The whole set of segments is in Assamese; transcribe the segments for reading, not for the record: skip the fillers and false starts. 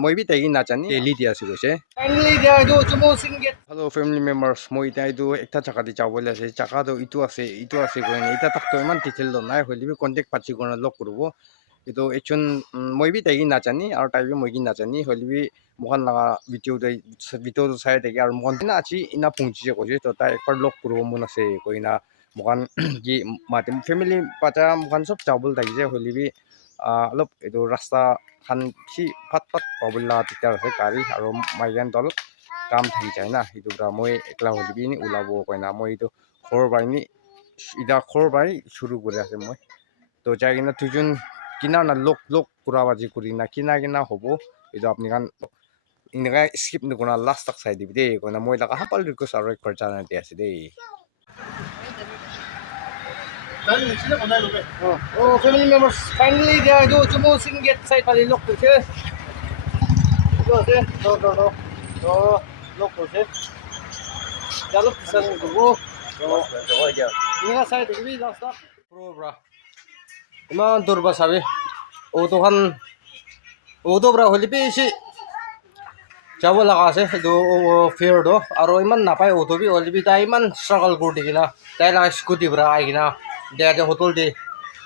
মই bi tai na chani daily dia ase goise finally dia do chumo singet hello family members moi tai do ekta chaka di chawole ase chaka do itu ase koine eta tak to iman detail do nai holi bi contact pachi korna log kurubo itu ekchun moi bi tai na chani aru tai bi moi gi na chani holi bi mohan laga video do sai de aru mohan na achi ina pungchi je goise to tai ekbar log kurubo mon ase koina mohan gi matim family pacha mohan sob chawol dagi je holi bi alop itu rasta khan si phat pabulla tikar ase gari aru maigan dol kam thai jai na itu pra moi ekla holi bi ni ulabo koina moi itu khor bai ni ida khor bai shuru kore ase moi to jai na tujun kina na lok kura baji kuri na kina hobo itu apni kan inga skip ni kona last tak sai dibi de koina moi laka hapal request aru ekbar jana de ase de Oh, family members, finally dia do chumo singet sai pali lok tu se. Itu ase, do. Do lok tu se. Jaluk kisah dulu. Do aja. Ini sai tu bi last tak. Pro bra. Iman durba sabi. Auto kan auto bra holi pe si. Jabo laga ase do fear do aro iman napai auto bi holi bi tai iman struggle kurdi kina. Tai la scooty bra ai kina. Dia hotel di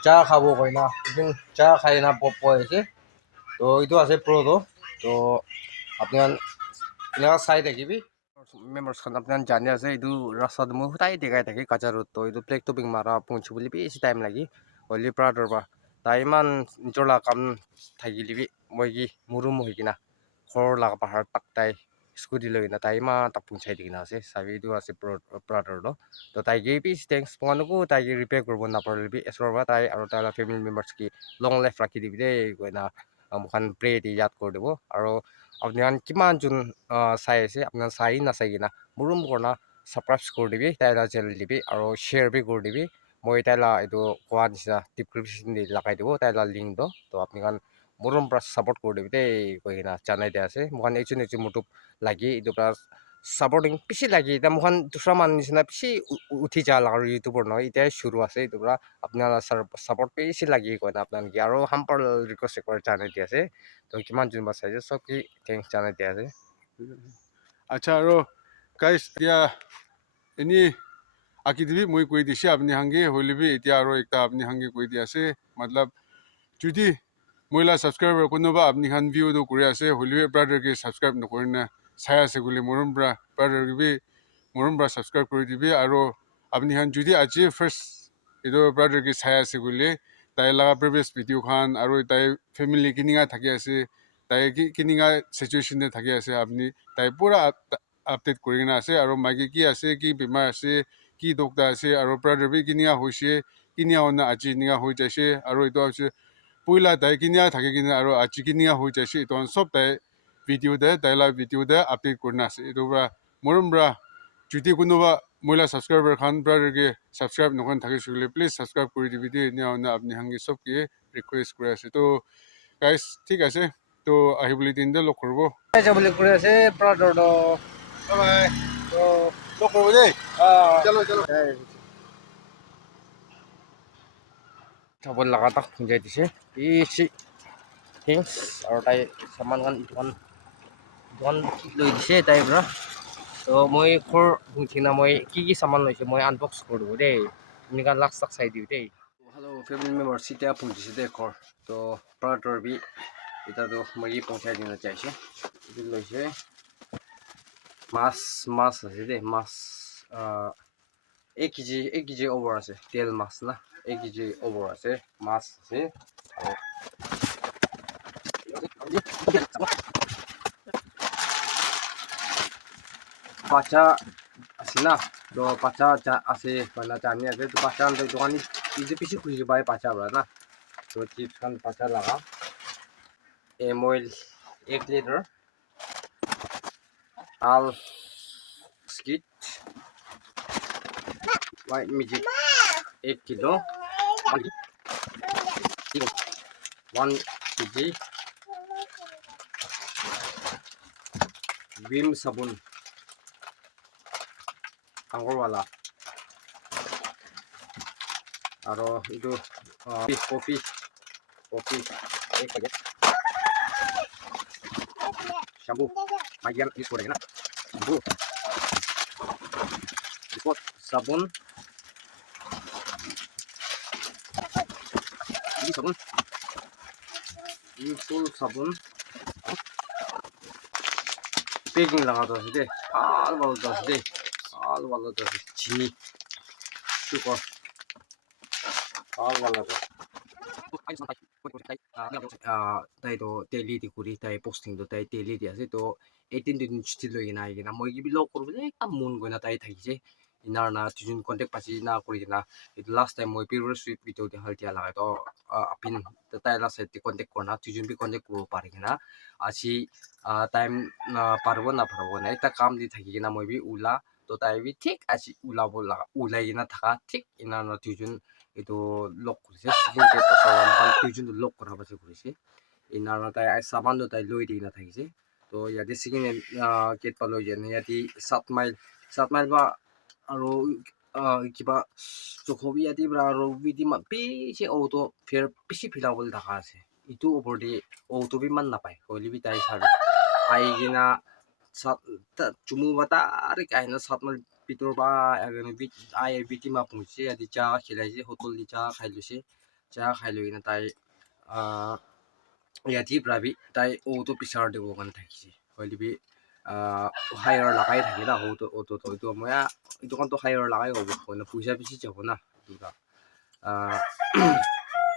cha khabo koina din cha khaina popo ase to itu ase pro to apnan ina side kibi members khan apnan jane ase itu rasta mu hutai dekai thaki kacha road to itu plek to bing mara punchu boli bi isi time lagi holi prader ba taiman jola kam thagilibi moigi murum hoikina khor laga pahar taktai scooty loina taima tapung chai dikina ase sabi itu ase brother do to tai ge bi thanks ponganu tai ge repair korbo na parle bi esor ba tai aro tai la family members ki long life rakhi dibi de koina amkhan pray di yad kor debo aro apnian kiman jun sai ase apnan sai na sai gina murum korna subscribe kor dibi tai la channel dibi aro share bi kor dibi moi tai la itu kwa disa description di lagai debo tai la link do to apni kan murum pra support kor dibi de koina chanai de ase mohan ekchun mutup lagi itu plus supporting pisi lagi eta mohan dusra man nisna pisi uthi ja lagar youtuber no eta shuru ase itu pra apnala support pisi lagi koina apnan ki aro hampar request ekbar chanai de ase to kiman jun ba sai sob ki thanks chanai de ase acha aro guys dia ini akidibi moi koi dise apni hange holibi etia aro ekta apni hange koi di ase matlab judi moila subscriber konoba apni khan view do kuri ase holibi brother ke subscribe no korina sai ase gule morum brother bi morum bra subscribe kori dibi aro apni khan judi achi first edo brother ke sai ase gule tai la previous video khan aro tai family kininga thaki ase tai kininga situation de thaki ase apni tai pura update korina ase aro magi ki ase ki bimar ase ki doctor ase aro brother bi kininga hoise kininga ona achi ninga hoi jaise aro edo ase puila dai kinia thake kina aro achi kinia hoi jaise ton sob dai video de la video de update korna ase edo bra morum bra judi kunoba moila subscriber khan brother ke subscribe nokon thake shule please subscribe kori dibi de nia ona apni hangi sob ke request kore ase to guys ঠিক আছে তো আহিবলি দিন de lok korbo jabole kore ase brother do bye bye তো lok korbo de chalo jabol laga tak punjai dise isi things aro tai saman kan don loi dise tai bra to moi khor bungthina moi ki saman loise moi unbox korbo de nika last tak sai dibi de hello family members sita punjise de khor to brother bi eta do moi ponchai dina chaise itu loise mas ase de mas 1 kg over ase tel mas na 1 kg over ase mas ase pacha asina do pacha ase bana chani ase to pacha ante dokani ije pisi khuji bai pacha bra na to chips kan pacha laga oil 1 liter al skit white magic 1 kilo 1 kg vim sabun angor wala aro itu kopi ek packet shampoo magian use করে না shampoo report sabun ini sabun full sabun baking লাগাতে আছে দে ভালো ভালো আছে দে ভালো ভালো আছে চিনি সুপার ভালো ভালো তাই তো daily di kuri তাই posting তো তাই daily di আছে তো 18 din chuti loi na igina moi gibi log korbo le kam mun goina tai thakise inar na tujun contact pasi na kuri na it last time moi pure sweet video de haltia laga to apin tai la set contact korna tujun bi contact ko pare na asi time na parbo na eta kam di thaki na moi bi ula তো তাই বি ঠিক আছে উলাব লাগা উলাই না থাকা ঠিক ইনা না দুইজন এটো লক করেছে সিগনেচার পাসওয়ার্ড আমাকে দুইজন লক করা বাসে করেছে ইনা না তাই সাবান তো তাই লই দি না থাকিছে তো ইয়াতে সিগনে গেট পা লই যেনে ইয়াতি 7 মাইল বা আৰু কিবা জখবি ইয়াতি ব্ৰা আৰু বিদি মা পিছে অটো ফেৰ পিছি ফিলাবল দেখা আছে ইটো ওপৰদি অটো বি মান নাপায় হলি বি তাই সাবি আইগিনা চুমু বাতা আরে কাহিনা 7 মাইল ভিতর বা আই বিটি মা পৌঁছে আদি চা খেলাইছে হোটেল দি চা খাইলছে চা খাইলইনা তাই ইয়াতি প্রাবি তাই অটো পিছাৰ দেব কান থাকিছে হলিবি হায়াৰ লাগাই থাকে না অটো তো এইটো মই এইটো কান তো হায়াৰ লাগাই হ'ব কইনা পইচা বেছি যাব না দুটা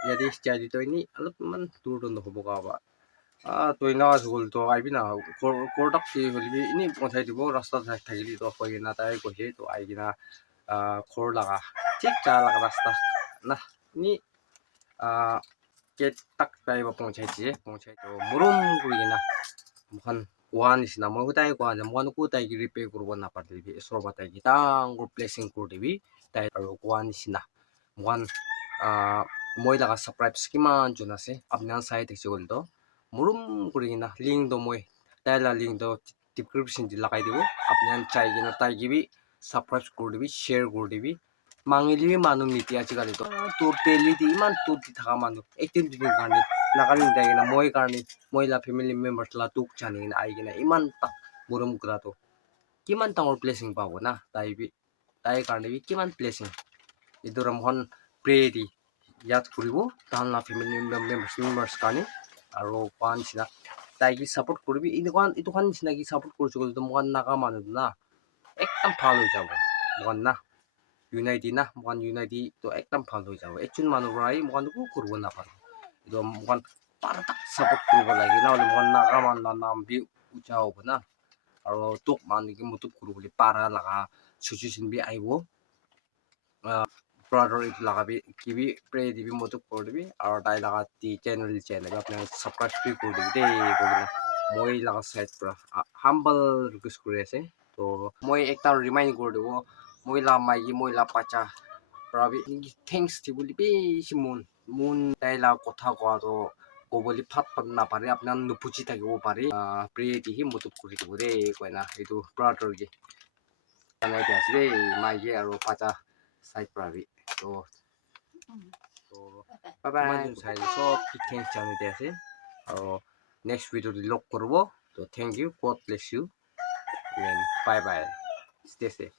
ইয়াতি স্টাডি তো নি অলপমান দূৰ দূৰ হ'ব গাবা তই না স্কুল তো আইবি না কোৰ্টক কি হলিবি ইনি পঠাই দিব ৰাস্তা থাকিলি তো কই না তাই কৈছে তো আইগিনা খৰ লাগা ঠিক চা লাগা ৰাস্তা না নি কে tak tayo pangchay to murum kuina mukan kuan isna mo tayo kuan mukan ko tayo repair kurban na parte bi so ba tayo kitang replacing ko dibi tayo aro kuan isna mukan moy laga subscribe skiman juna se apna site sigol to murum kuina link do moy tayo la link do description di lakai dibo apna chai gina tayo gibi subscribe ko dibi share ko dibi mangili manum niti আজিকালি তো তোর তেলি দি ইমান তোর দি থাকা মানুহ 18 দিনৰ কাৰণে নাকালিন দাই না মই কাৰণে মইলা ফ্যামিলি মেম্বাৰ্স লা তোক জানি না আই কিনা ইমান মৰম কৰাটো কিমান ডাঙৰ ব্লেসিং পাব না তাই কাৰণে বি কিমান ব্লেসিং ইদৰ মহন প্ৰে দি ইয়াত কৰিব তান না ফ্যামিলি মেম্বাৰ্স কাৰণে আৰু পান সিনা তাই কি সাপোর্ট করবি ইটো খান সিনা কি সাপোর্ট করছ তো মহান নাকা মানুহ না একদম ভালো হয়ে যাব মহান না ইউনাইটি না মহান ইউনাইটি তো একদম ভালো হয়ে যাব একজন মানুষ রাই মহানকো করব না পারে তো মহান পারতা সাপোর্ট করব লাগে না হলে মহান নাকা মান নাম বি উচা হবে না আর তোক মানকে মতো করব বলে পারা লাগা সিচুয়েশন বি আইবো ব্রাদার ইট লাগাবি কিবি প্রে দিবি মতো করে দিবি আর তাই লাগা তি চ্যানেল আপনার সাবস্ক্রাইব করে দিবি দে বলে মই লাগা সাইড পুরা হাম্বল রিকোয়েস্ট করে আছে তো মই একটা রিমাইন্ড করে দেব মহিলা মাইকি মহিলা পাচা প্রাবি থ্যাঙ্কস দি বলি বেশি মন তাইলা কথা কোয়া তো কবলি ফাট না পারে আপনার নুপুচি থাকিব পারে প্রে দিহি মতো করে দিব রে কয় না এইটো ব্রাদার গে জানাইতে আছে রে মাইকি আৰু পাচা সাইড প্ৰাবি তো বাই বাই সাইড সব থ্যাঙ্কস জানাইতে আছে আৰু নেক্সট ভিডিও লগ করব তো thank you God bless you bye bye stay safe